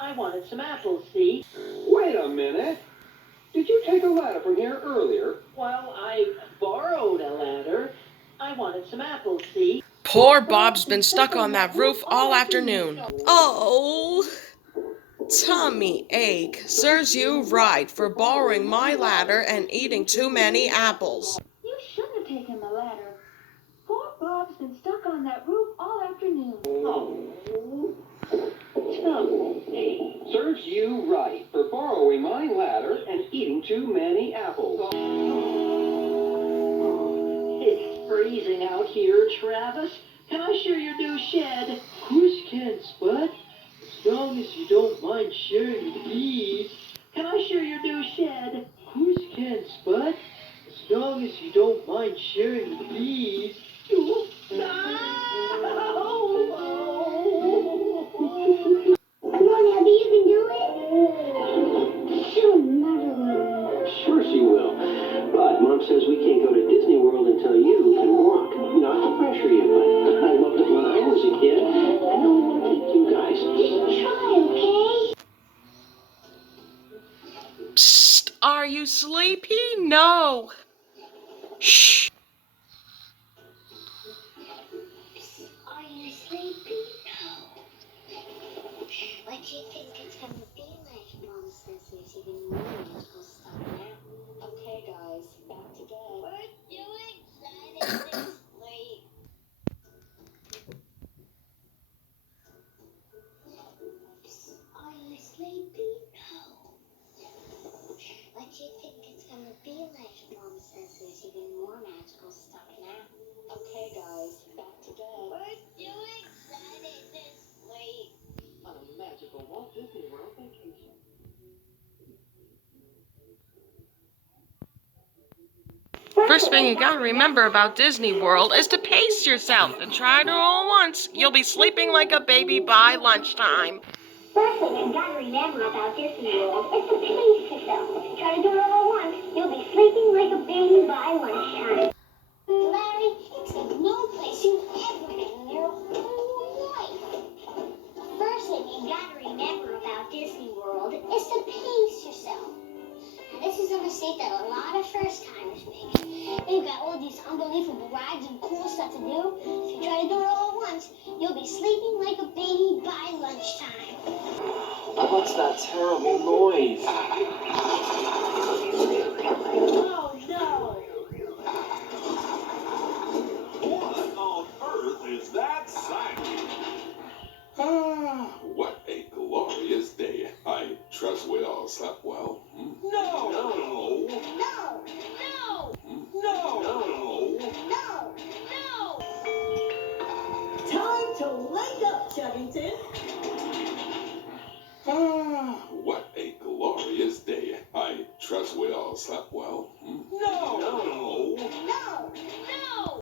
I wanted some apples, see? Wait a minute. Did you take a ladder from here earlier? Well, I borrowed a ladder. I wanted some apples, see? Poor Bob's been stuck on that roof all afternoon. Oh, tummy ache. Serves you right for borrowing my ladder and eating too many apples. You shouldn't have taken the ladder. Poor Bob's been stuck on that roof all afternoon. Oh, tummy. Serves you right for borrowing my ladder and eating too many apples. It's freezing out here, Travis. Can I share your new shed? Of course you can, Spud. As long as you don't mind sharing the bees. Can I share your new shed? Of course you can, Spud. As long as you don't mind sharing the bees. Come on, Abby, you can do it. She'll never learn. Sure she will. But Mom says we can't go to Disney World until you can walk. Not to pressure you, but I loved it when I was a kid. I know we want to take you guys. Just try, okay? Psst, are you sleepy? No. Shh. Are you sleepy? No. What do you think it's going to be like? Mom says there's even more magical stuff now. Okay, guys, back to bed. We're doing excited to sleep. Are you sleepy? No. What do you think it's going to be like? Mom says there's even more magical stuff now. Okay, guys, back to bed. We're too excited to sleep. On a magical Walt Disney World vacation. First thing you gotta remember about Disney World is to pace yourself and try to all once. You'll be sleeping like a baby by lunchtime. First thing you gotta remember about Disney World is to pace yourself. Try to do it all at once. You'll be sleeping like a baby by lunchtime. Larry, it's the no place you've ever been in your whole life. First thing you gotta remember about Disney World is to pace yourself. Now, this is a mistake that a lot of first-timers make. They've got all these unbelievable rides and cool stuff to do. If you try to do it all at once, you'll be sleeping like a baby by lunchtime. What's that terrible noise? Oh, no. What on earth is that sound? Ah, what a glorious day. I trust we all slept well. No! No! No! No! No! No! Time to wake up, Chuggington. Ah, what a glorious day. I trust we all slept well.